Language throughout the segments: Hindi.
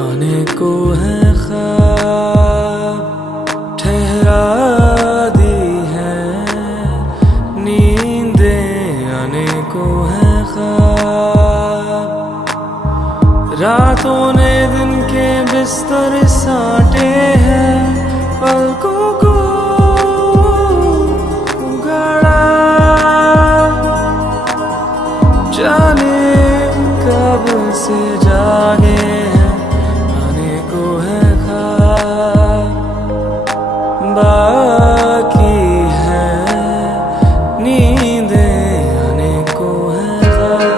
आने को है ख्वाब ठहरा दी है, नींदें आने को है ख्वाब। रातों ने दिन के बिस्तर साटे हैं, पलकों को उगाड़ा, जाने कब से जागे हैं, आने को है ख्वाब बाकी है, नींदें आने को है ख्वाब।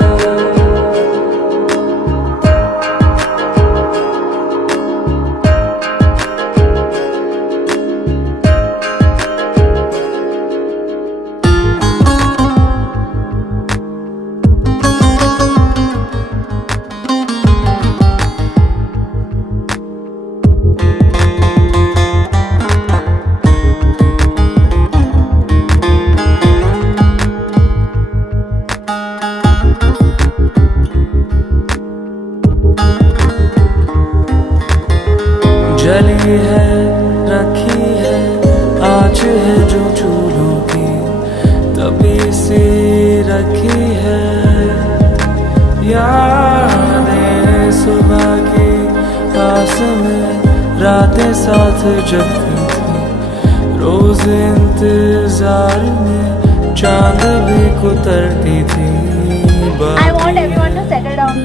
जली है रखी है आँच है जो चूल्हों की, तभी से रखी है यादें सुबह की, पास में रातें साथ जगती थी, रोज इंतजार में चांद भी कुतरती थी। I want everyone to settle down.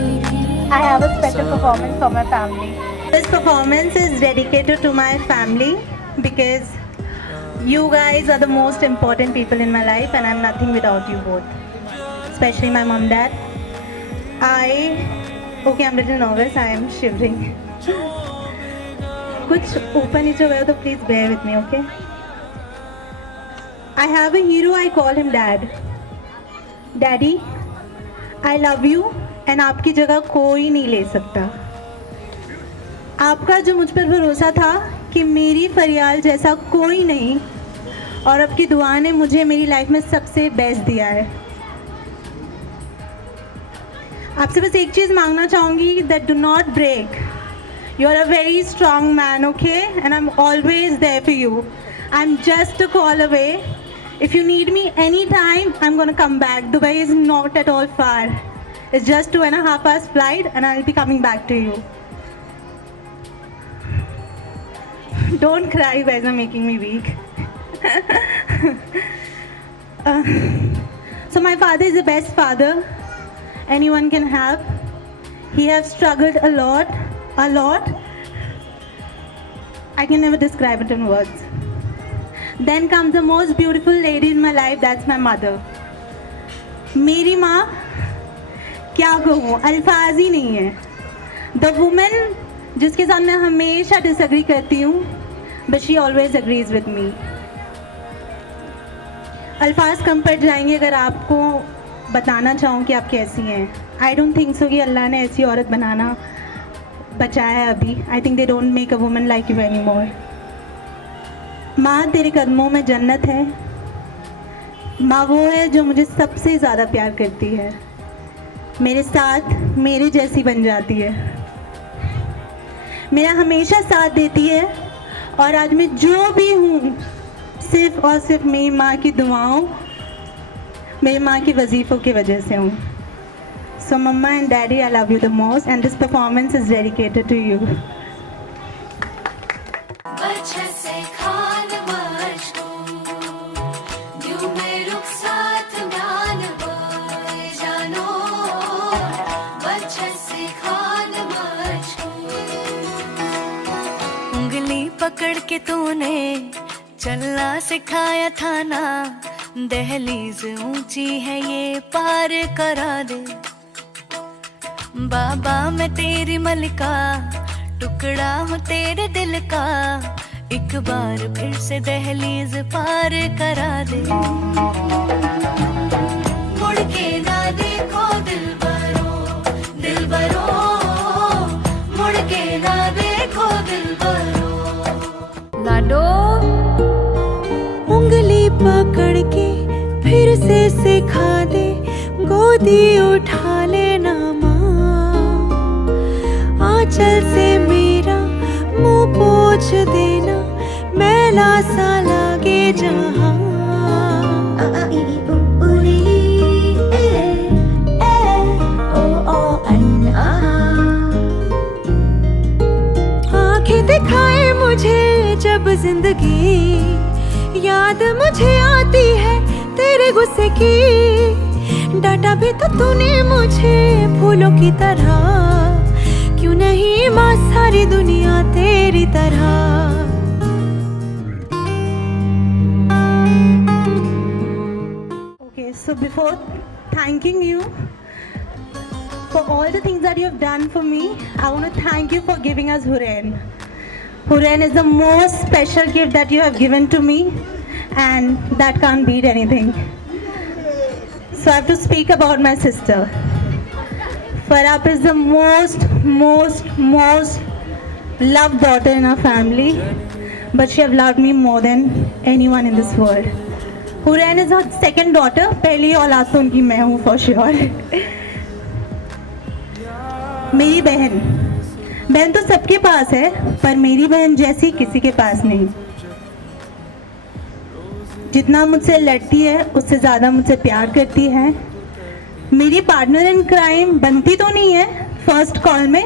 I have a special performance for my family. This performance is dedicated to my family because you guys are the most important people in my life and I'm nothing without you both. Especially my mom, dad. Okay, I'm a little nervous. I am shivering. कुछ ऊपर नीचे हो गया तो please bear with me, okay? I have a hero. I call him Dad. Daddy, I love you and आपकी जगह कोई नहीं ले सकता। आपका जो मुझ पर भरोसा था कि मेरी फरियाल जैसा कोई नहीं, और आपकी दुआ ने मुझे मेरी लाइफ में सबसे बेस्ट दिया है। आपसे बस एक चीज़ मांगना चाहूँगी, that do not break. You are a very strong man, okay, and I am always there for you. I am just a call away. If you need me any time, I am gonna come back. Dubai is not at all far. It's just 2.5 hours flight and I'll be coming back to you. Don't cry, you guys are making me weak. So my father is the best father anyone can have. He has struggled a lot. I can never describe it in words. Then comes the most beautiful lady in my life, that's my mother. मेरी माँ, क्या कहूँ, अल्फाज ही नहीं है। द वुमेन जिसके साथ मैं हमेशा डिसएग्री करती हूँ, but she always agrees with me. अल्फाज कम पड़ जाएंगे अगर आपको बताना चाहूँ कि आप कैसी हैं। आई डोंट थिंक सो कि अल्लाह ने ऐसी औरत बनाना बचाया है अभी। I think they don't make a woman like you any more. माँ, तेरे कदमों में जन्नत है। माँ वो है जो मुझे सबसे ज़्यादा प्यार करती है, मेरे साथ मेरे जैसी बन जाती है, मेरा हमेशा साथ देती है, और आज मैं जो भी हूँ सिर्फ और सिर्फ मेरी माँ की दुआओं, मेरी माँ की वजीफ़ों की वजह से हूँ। So mamma and daddy, I love you the most and this performance is dedicated to you. पकड़ के तूने चलना सिखाया था ना, दहलीज ऊंची है ये पार करा दे। बाबा मैं तेरी मलिका, टुकड़ा हूँ तेरे दिल का, एक बार फिर से दहलीज पार करा दे। मुड़ के ना देखो दिलबरो, दिलबरो, मुड़ के ना देखो दिलबरो। लाडो उंगली पकड़ के फिर से सिखा दे, गोदी उठा लेना माँ, आंचल से खुला सा लागे जहां। आंखें दिखाए मुझे जब जिंदगी, याद मुझे आती है तेरे गुस्से की। डांटा भी तो तूने मुझे फूलों की तरह, क्यों नहीं माँ सारी दुनिया तेरी तरह। Okay, so before thanking you for all the things that you have done for me, I want to thank you for giving us Huren. Huren is the most special gift that you have given to me, and that can't beat anything. So I have to speak about my sister. Farab is the most loved daughter in our family, but she have loved me more than anyone in this world. Huren is her second daughter. पहली औलाद तो उनकी मैं हूँ for sure. मेरी बहन तो सबके पास है, पर मेरी बहन जैसी किसी के पास नहीं। जितना मुझसे लड़ती है उससे ज़्यादा मुझसे प्यार करती है। मेरी पार्टनर इन क्राइम बनती तो नहीं है फर्स्ट कॉल में,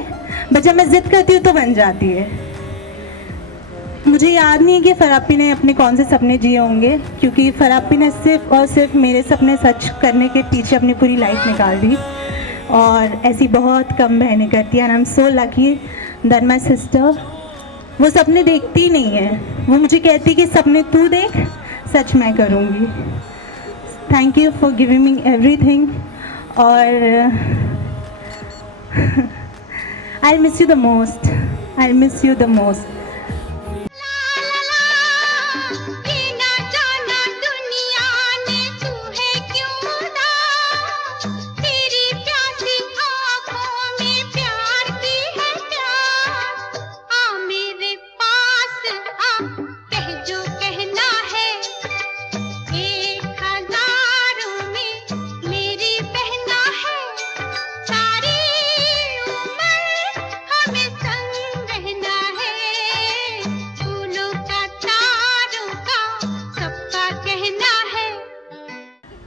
बट जब मैं जिद करती हूँ तो बन जाती है। मुझे याद नहीं है कि फरापी ने अपने कौन से सपने जिए होंगे, क्योंकि फरापी ने सिर्फ और सिर्फ मेरे सपने सच करने के पीछे अपनी पूरी लाइफ निकाल दी, और ऐसी बहुत कम बहनें करती हैं। And I am so lucky that my sister वो सपने देखती ही नहीं है, वो मुझे कहती कि सपने तू देख, सच मैं करूँगी। Thank you for giving me everything, और I miss you the most, I miss you the most.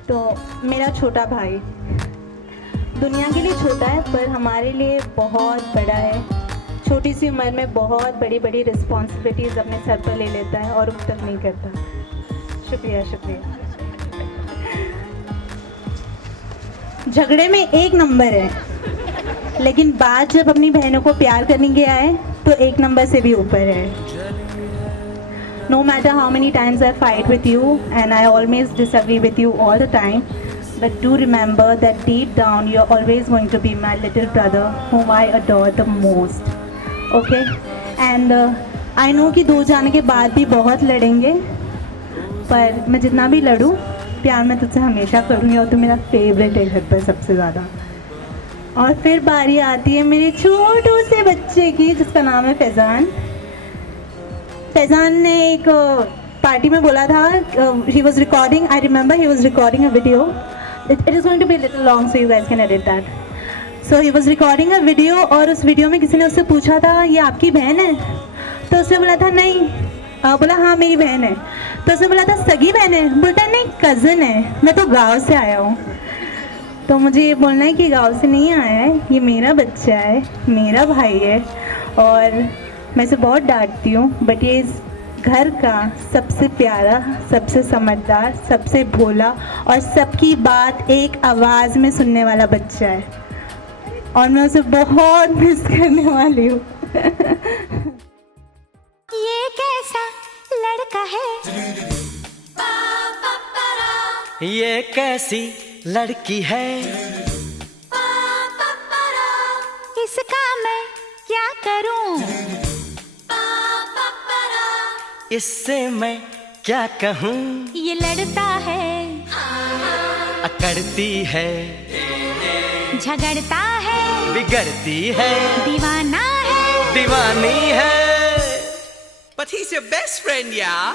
तो मेरा छोटा भाई दुनिया के लिए छोटा है, पर हमारे लिए बहुत बड़ा है। छोटी सी उम्र में बहुत बड़ी बड़ी रिस्पॉन्सिबिलिटीज़ अपने सर पर ले लेता है और अब तक नहीं करता। शुक्रिया शुक्रिया। झगड़े में एक नंबर है, लेकिन बात जब अपनी बहनों को प्यार करने के आए तो एक नंबर से भी ऊपर है। No matter how many times I fight with you, and I always disagree with you all the time, but do remember that deep down you're always going to be my little brother whom I adore the most. Okay? And I know कि दूर जाने के बाद भी बहुत लड़ेंगे, पर मैं जितना भी लड़ूँ प्यार मैं तुझसे हमेशा करूँगी, और तू मेरा फेवरेट है घर पर सबसे ज़्यादा। और फिर बारी आती है मेरे छोटू से बच्चे की, जिसका नाम है फैज़ान। फैज़ान ने एक पार्टी में बोला था, he was recording, I remember he was recording a video. It is going to be a little long so you guys can edit that. So he was recording a video, और उस वीडियो में किसी ने उससे पूछा था ये आपकी बहन है, तो उसने बोला था नहीं, बोला हाँ मेरी बहन है। तो उसने बोला था सगी बहन है, बोलता नहीं कज़न है, मैं तो गाँव से आया हूँ। तो मुझे ये बोलना है कि गाँव से नहीं आया है, ये मेरा बच्चा है, मेरा भाई है, और मैं इसे बहुत डांटती हूँ, बट ये इस घर का सबसे प्यारा, सबसे समझदार, सबसे भोला और सबकी बात एक आवाज़ में सुनने वाला बच्चा है, और मैं उसे बहुत मिस करने वाली हूँ। ये कैसा लड़का है, ये कैसी लड़की है, इसका मैं क्या करूं, इससे मैं क्या कहूँ। ये लड़ता है, अकड़ती है, झगड़ता है, बिगड़ती है, दीवाना है, दीवानी है। But he's your best friend, yeah?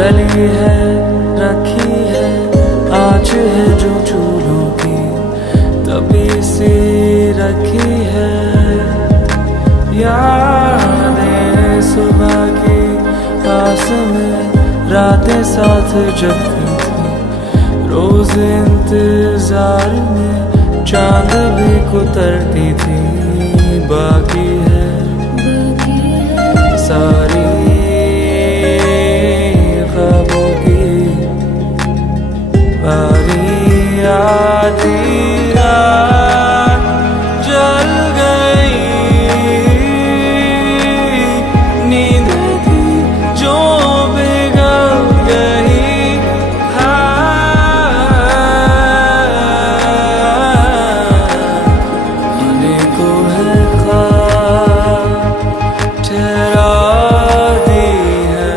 जली है रखी है आँच है जो चूल्हों की तभी सी रखी है। यादें सुबह की पास में रातें साथ जगती थी रोज इंतजार में चांद भी कुतरती थी। बाकी है सारी ख्वाबों की बारी आधी रात जल गई नींद थी जो बिगड़ गई। आने को है ख्वाब ठहरा दी है।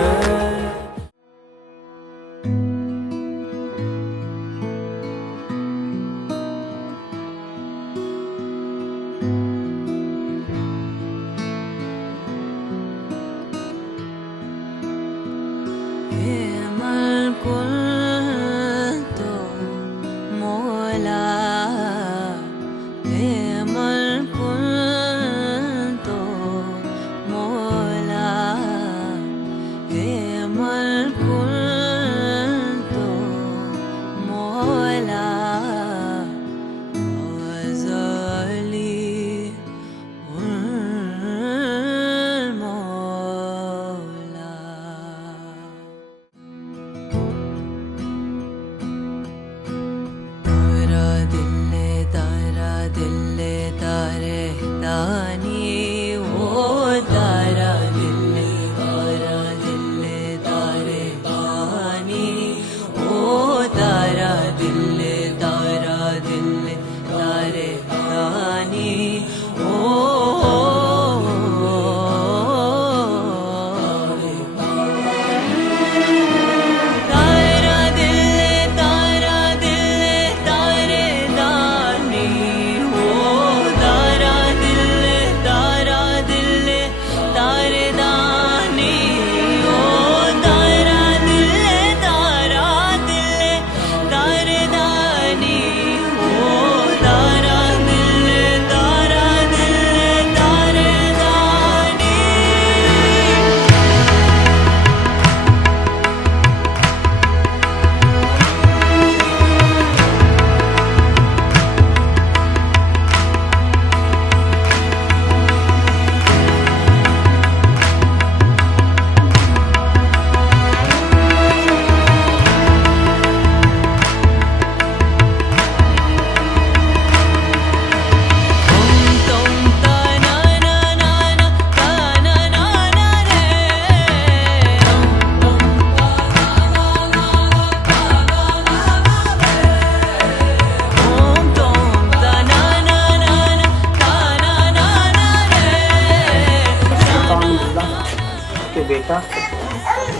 बेटा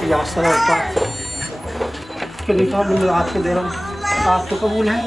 यासर के बेटा मैं आपको दे रहा हूँ, आपको कबूल है।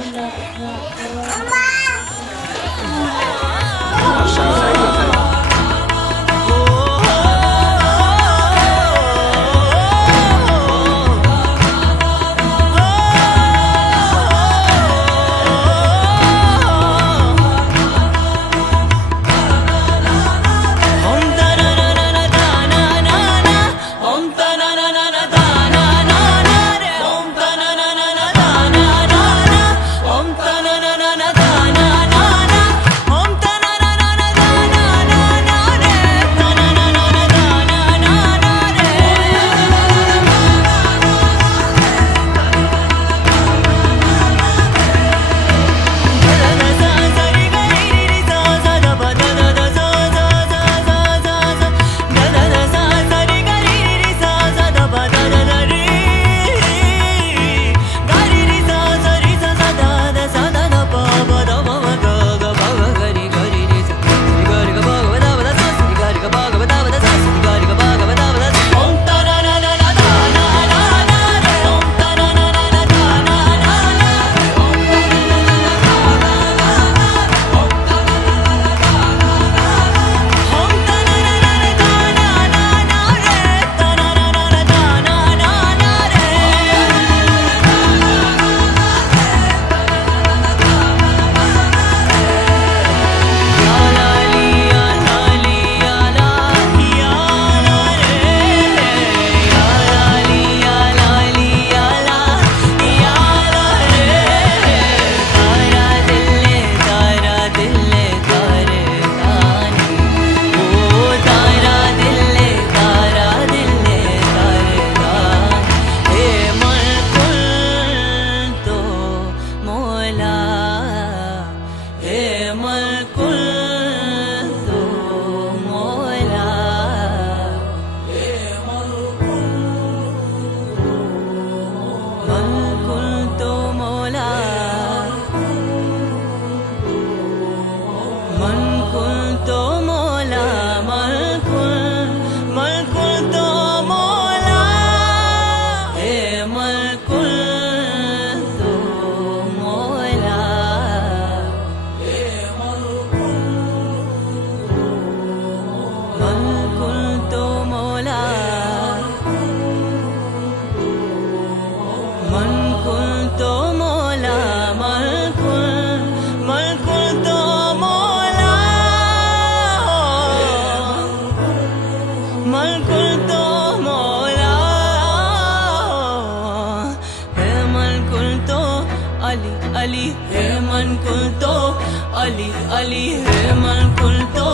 अली अली है मन फुल तो